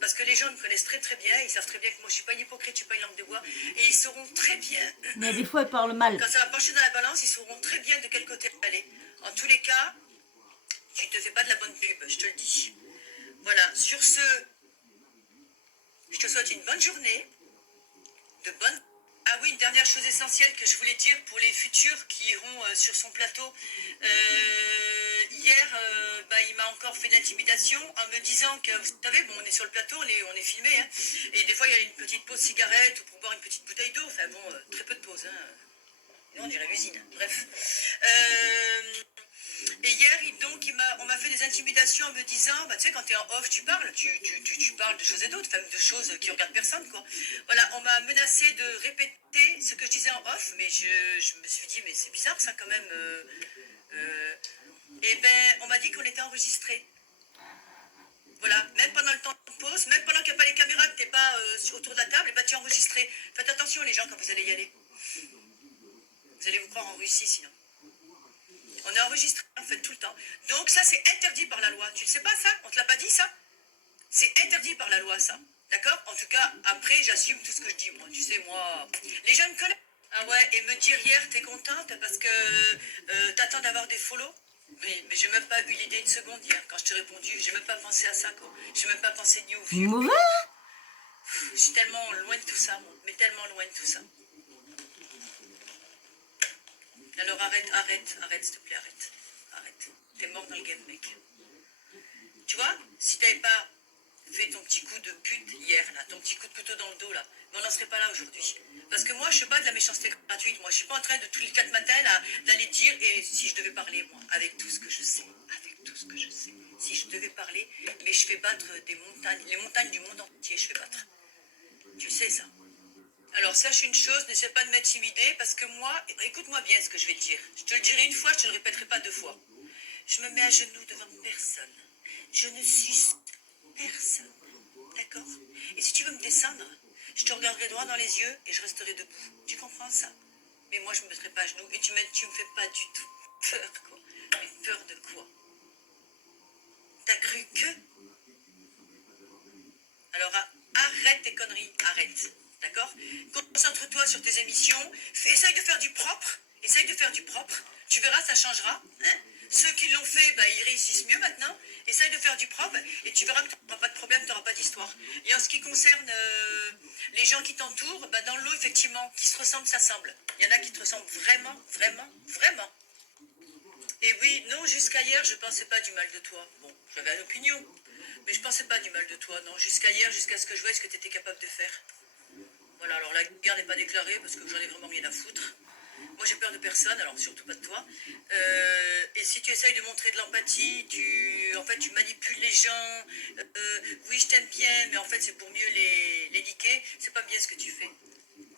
Parce que les gens me connaissent très très bien, ils savent très bien que moi je ne suis pas une hypocrite, je ne suis pas une langue de bois, et ils sauront très bien. Mais des fois, elle parle mal. Quand ça va pencher dans la balance, ils sauront très bien de quel côté aller. En tous les cas, tu ne te fais pas de la bonne pub, je te le dis. Voilà, sur ce, je te souhaite une bonne journée, de bonnes... Ah oui, une dernière chose essentielle que je voulais dire pour les futurs qui iront sur son plateau. Hier, il m'a encore fait de l'intimidation en me disant que, vous savez, bon, on est sur le plateau, on est filmé, hein, et des fois il y a une petite pause cigarette ou pour boire une petite bouteille d'eau, enfin bon, très peu de pause, hein. Non, on dirait l'usine, bref. Et hier, on m'a fait des intimidations en me disant, bah, tu sais, quand tu es en off, tu parles, tu parles de choses et d'autres, enfin, de choses qui regardent personne, quoi. Voilà, on m'a menacé de répéter ce que je disais en off, mais je me suis dit, mais c'est bizarre ça quand même. Et ben, on m'a dit qu'on était enregistré. Voilà, même pendant le temps de pause, même pendant qu'il n'y a pas les caméras, que tu n'es pas autour de la table, et ben, tu es enregistré. Faites attention les gens quand vous allez y aller. Vous allez vous croire en Russie sinon. On est enregistré en fait tout le temps. Donc ça c'est interdit par la loi. Tu ne sais pas ça? On te l'a pas dit ça? C'est interdit par la loi ça. D'accord? En tout cas, après j'assume tout ce que je dis. Moi, tu sais, moi, les gens me connaissent. Ah ouais, et me dire hier t'es contente parce que t'attends d'avoir des follow? Mais j'ai même pas eu l'idée une seconde hier quand je t'ai répondu. J'ai même pas pensé à ça quoi. J'ai même pas pensé ni au vieux. Mauvais. Je suis tellement loin de tout ça, moi. Mais tellement loin de tout ça. Alors arrête, s'il te plaît, arrête. T'es mort dans le game, mec. Tu vois, si t'avais pas fait ton petit coup de pute hier, là, ton petit coup de couteau dans le dos, là, mais on n'en serait pas là aujourd'hui. Parce que moi, je fais pas de la méchanceté gratuite. Moi, je suis pas en train de tous les 4 matins, là, d'aller dire, et si je devais parler, moi, avec tout ce que je sais, si je devais parler, mais je fais battre des montagnes, les montagnes du monde entier, je fais battre. Tu sais ça. Alors sache une chose, n'essaie pas de m'intimider parce que moi, écoute-moi bien ce que je vais te dire. Je te le dirai une fois, je te le répéterai pas 2 fois. Je me mets à genoux devant personne. Je ne suce personne. D'accord? Et si tu veux me descendre, je te regarderai droit dans les yeux et je resterai debout. Tu comprends ça? Mais moi, je me mettrai pas à genoux et tu me fais pas du tout peur, quoi. Mais peur de quoi? T'as cru que? Alors arrête tes conneries, arrête. D'accord? Concentre-toi sur tes émissions. Essaye de faire du propre. Tu verras, ça changera. Hein? Ceux qui l'ont fait, bah, ils réussissent mieux maintenant. Essaye de faire du propre et tu verras que tu n'auras pas de problème, tu n'auras pas d'histoire. Et en ce qui concerne les gens qui t'entourent, bah, dans l'eau, effectivement, qui se ressemblent, ça semble. Il y en a qui te ressemblent vraiment, vraiment, vraiment. Et oui, non, jusqu'à hier, je pensais pas du mal de toi. Bon, j'avais une opinion, mais je pensais pas du mal de toi, non. Jusqu'à hier, jusqu'à ce que je voie ce que tu étais capable de faire. Voilà, alors la guerre n'est pas déclarée parce que j'en ai vraiment rien à foutre. Moi, j'ai peur de personne, alors surtout pas de toi. Et si tu essayes de montrer de l'empathie, tu manipules les gens. Oui, je t'aime bien, mais en fait, c'est pour mieux les niquer. C'est pas bien ce que tu fais.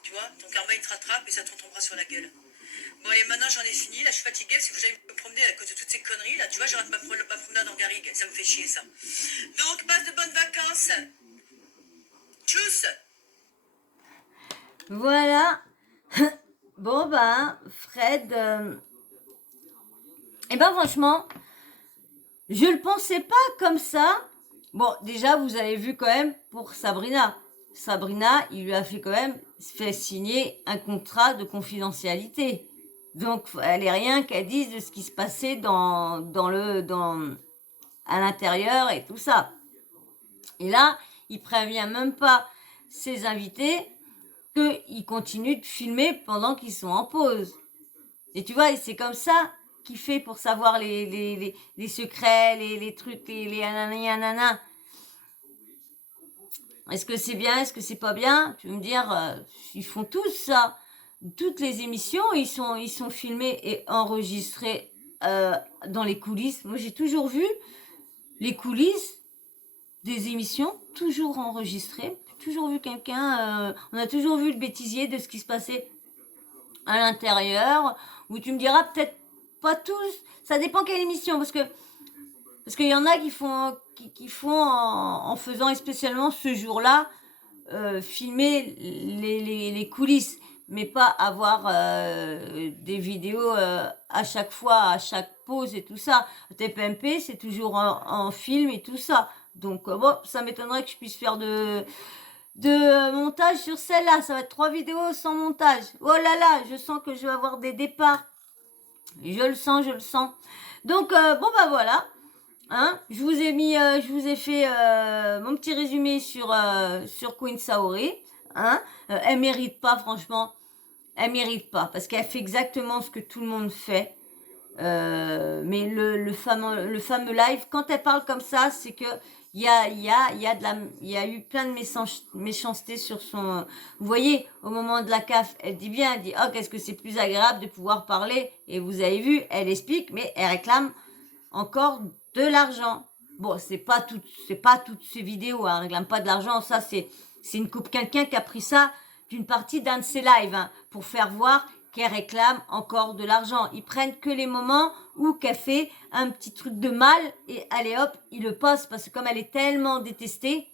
Tu vois, ton karma, il te rattrape et ça te retombera sur la gueule. Bon, et maintenant, j'en ai fini. Là, je suis fatiguée. Si vous allez me promener à cause de toutes ces conneries, là, tu vois, je rate ma promenade en garrigue. Ça me fait chier, ça. Donc, passe de bonnes vacances. Tchuss! Voilà. Bon, ben, Fred, eh ben, franchement, je le pensais pas comme ça. Bon, déjà, vous avez vu quand même pour Sabrina. Sabrina, il lui a fait quand même fait signer un contrat de confidentialité. Donc, elle est rien qu'elle dise de ce qui se passait à l'intérieur et tout ça. Et là, il prévient même pas ses invités qu'ils continuent de filmer pendant qu'ils sont en pause. Et tu vois, c'est comme ça qu'il fait pour savoir les secrets, les trucs, les anana. Est-ce que c'est bien, est-ce que c'est pas bien? Tu veux me dire, ils font tous ça. Toutes les émissions, ils sont filmés et enregistrés dans les coulisses. Moi, j'ai toujours vu les coulisses des émissions, toujours enregistrées. Toujours vu quelqu'un, on a toujours vu le bêtisier de ce qui se passait à l'intérieur, où tu me diras peut-être pas tous, ça dépend quelle émission, parce qu'il y en a qui font en faisant spécialement ce jour-là, filmer les coulisses, mais pas avoir des vidéos à chaque fois, à chaque pause et tout ça. TPMP, c'est toujours en film et tout ça. Donc bon, ça m'étonnerait que je puisse faire de montage sur celle-là. Ça va être 3 vidéos sans montage. Oh là là, je sens que je vais avoir des départs. Je le sens. Donc, bon bah voilà. Hein, je vous ai fait mon petit résumé sur Queen Saori. Hein, elle mérite pas, franchement. Elle mérite pas. Parce qu'elle fait exactement ce que tout le monde fait. Mais le fameux live, quand elle parle comme ça, c'est que il y a eu plein de méchanceté sur son. Vous voyez, au moment de la CAF, elle dit bien, elle dit oh qu'est-ce que c'est plus agréable de pouvoir parler. Et vous avez vu, elle explique, mais elle réclame encore de l'argent. Bon, c'est pas toutes ces vidéos, hein, elle réclame pas de l'argent. Ça, c'est quelqu'un qui a pris ça d'une partie d'un de ses lives hein, pour faire voir qu'elle réclame encore de l'argent. Ils prennent que les moments où qu'elle fait un petit truc de mal et allez hop, ils le postent parce que comme elle est tellement détestée,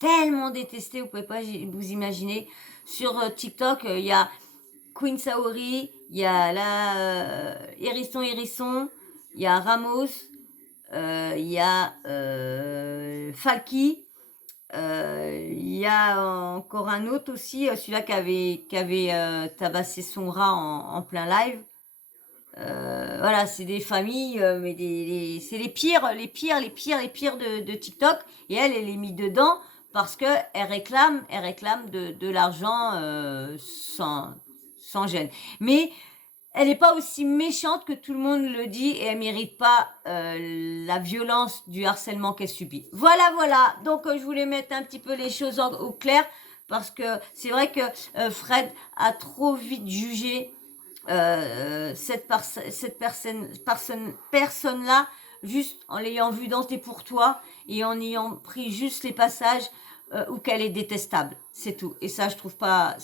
vous pouvez pas vous imaginer. Sur TikTok, il y a Queen Saori, il y a Hérisson, il y a Ramos, il y a Falky, il y a encore un autre aussi, celui-là qui avait tabassé son rat en plein live. Voilà, c'est des familles, mais c'est les pires de TikTok. Et elle est mise dedans parce que elle réclame de l'argent sans gêne. Mais elle n'est pas aussi méchante que tout le monde le dit et elle mérite pas la violence du harcèlement qu'elle subit. Voilà. Donc je voulais mettre un petit peu les choses au clair parce que c'est vrai que Fred a trop vite jugé cette personne-là juste en l'ayant vue danser pour toi et en ayant pris juste les passages où qu'elle est détestable. C'est tout. Et ça, je trouve pas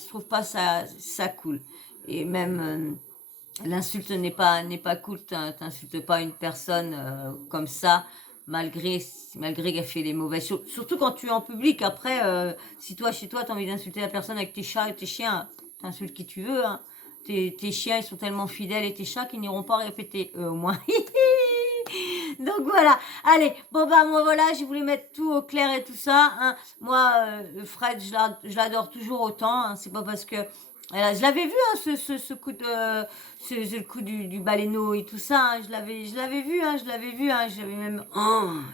ça cool. Et même l'insulte n'est pas cool. T'insultes pas une personne comme ça, malgré qu'elle fait des mauvaises choses. Surtout quand tu es en public. Après, si toi, chez toi, t'as envie d'insulter la personne avec tes chats et tes chiens, t'insultes qui tu veux. Hein. Tes chiens, ils sont tellement fidèles et tes chats qu'ils n'iront pas répéter. Eux, au moins. Donc voilà. Allez, bon bah moi voilà, j'ai voulu mettre tout au clair et tout ça. Hein. Moi, Fred, je l'adore toujours autant. Hein. C'est pas parce que je l'avais vu, hein, ce coup le coup du baleineau et tout ça. Hein, je l'avais vu, hein. J'avais même,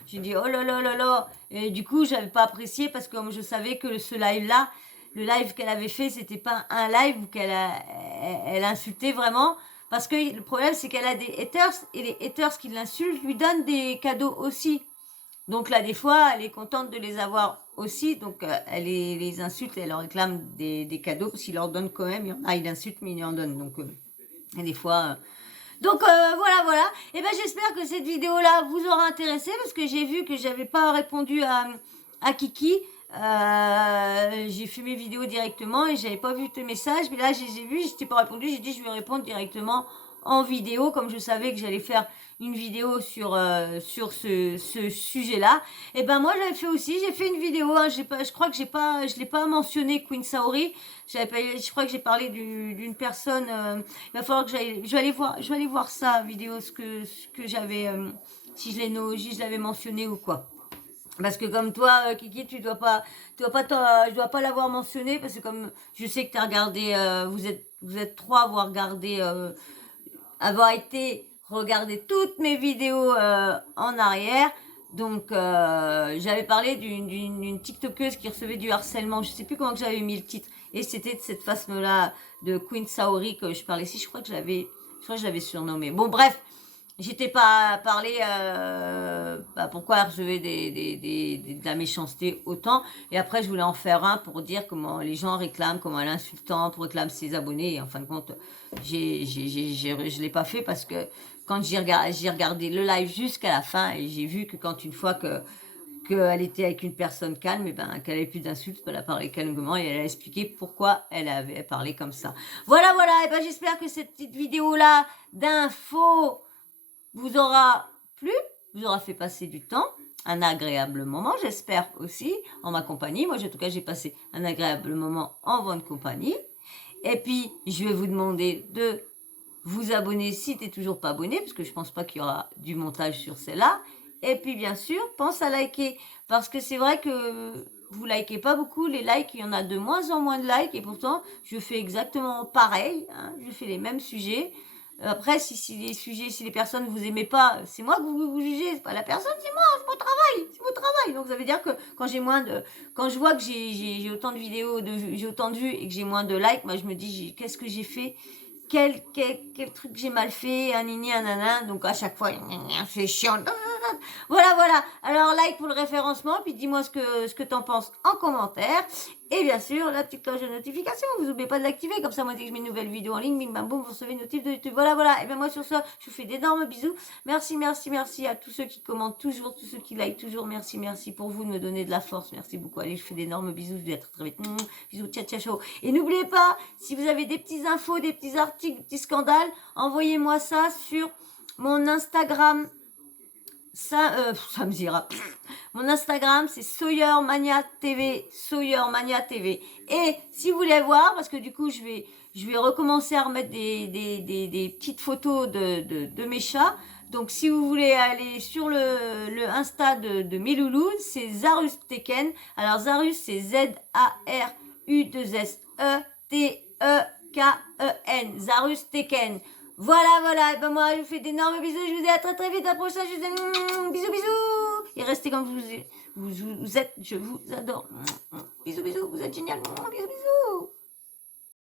j'ai dit oh là là là là. Et du coup, j'avais pas apprécié parce que je savais que ce live-là, le live qu'elle avait fait, c'était pas un live où elle insultait vraiment. Parce que le problème, c'est qu'elle a des haters et les haters qui l'insultent lui donnent des cadeaux aussi. Donc là, des fois, elle est contente de les avoir aussi. Donc, elle les insulte et elle leur réclame des cadeaux parce qu'il leur donne quand même. Il insulte, mais il en donne. Donc, et des fois... Donc, voilà. Et ben j'espère que cette vidéo-là vous aura intéressé parce que j'ai vu que j'avais pas répondu à Kiki. J'ai fait mes vidéos directement et j'avais pas vu tes messages. Mais là, j'ai vu, je t'ai pas répondu. J'ai dit, je vais répondre directement en vidéo comme je savais que j'allais faire une vidéo sur ce sujet-là. Et ben moi j'avais fait aussi, j'ai fait une vidéo. Hein, je crois que je l'ai pas mentionné Queen Saori. Je crois que j'ai parlé d'une personne. Il va falloir que je vais aller voir ça vidéo ce que j'avais si je l'avais mentionné ou quoi. Parce que comme toi, Kiki, je dois pas l'avoir mentionné parce que comme je sais que tu as regardé, vous êtes trois à avoir regardé, avoir été regarder toutes mes vidéos en arrière. Donc j'avais parlé d'une TikTokeuse qui recevait du harcèlement. Je sais plus comment que j'avais mis le titre. Et c'était de cette façon-là de Queen Saori que je parlais ici. Je crois que je l'avais surnommée. Bon bref. J'étais pas parlé pourquoi elle recevait de la méchanceté autant. Et après, je voulais en faire un pour dire comment les gens réclament, comment elle est insultante pour réclamer ses abonnés. Et en fin de compte, je l'ai pas fait parce que quand j'ai regardé le live jusqu'à la fin et j'ai vu que quand une fois qu'elle était avec une personne calme, et ben qu'elle avait plus d'insultes, elle a parlé calmement et elle a expliqué pourquoi elle avait parlé comme ça. Voilà. Et ben j'espère que cette petite vidéo là d'infos vous aura plu, vous aura fait passer du temps, un agréable moment, j'espère aussi, en ma compagnie. Moi, en tout cas, j'ai passé un agréable moment en votre compagnie. Et puis, je vais vous demander de vous abonner si tu n'es toujours pas abonné, parce que je ne pense pas qu'il y aura du montage sur celle-là. Et puis, bien sûr, pense à liker, parce que c'est vrai que vous likez pas beaucoup. Les likes, il y en a de moins en moins de likes, et pourtant, je fais exactement pareil. Hein, je fais les mêmes sujets. Après, si les personnes vous aimez pas, c'est moi que vous jugez, c'est pas la personne, c'est moi, c'est mon travail. Donc ça veut dire que quand je vois que j'ai autant de vidéos, j'ai autant de vues et que j'ai moins de likes, moi je me dis qu'est-ce que j'ai fait quel truc j'ai mal fait, un nini, un nanan, donc à chaque fois, c'est chiant. Voilà. Alors, like pour le référencement, puis dis-moi ce que t'en penses en commentaire. Et bien sûr, la petite cloche de notification, vous n'oubliez pas de l'activer, comme ça, moi, dès que je mets une nouvelle vidéo en ligne, bim, bam, boum, vous recevez une notif de YouTube. Voilà. Et bien moi, sur ça, je vous fais d'énormes bisous. Merci à tous ceux qui commentent toujours, tous ceux qui like toujours. Merci pour vous de me donner de la force. Merci beaucoup. Allez, je fais d'énormes bisous. Je vous dis à très vite. Bisous, ciao. Et n'oubliez pas, si vous avez des petites infos, des petits articles, des petits scandales, envoyez-moi ça sur mon Instagram. Ça me dira. Mon Instagram, c'est Sawyermania TV. Et si vous voulez voir, parce que du coup, je vais recommencer à remettre des petites photos de mes chats. Donc, si vous voulez aller sur le Insta de mes loulous, c'est Zarus Teken. Alors, Zarus, c'est ZARUSTEKEN. Zarus Teken. Voilà. Et ben moi, je vous fais d'énormes bisous. Je vous dis à très très vite. À la prochaine. Je vous dis bisous. Et restez comme vous êtes. Je vous adore. Bisous. Vous êtes génial. Bisous.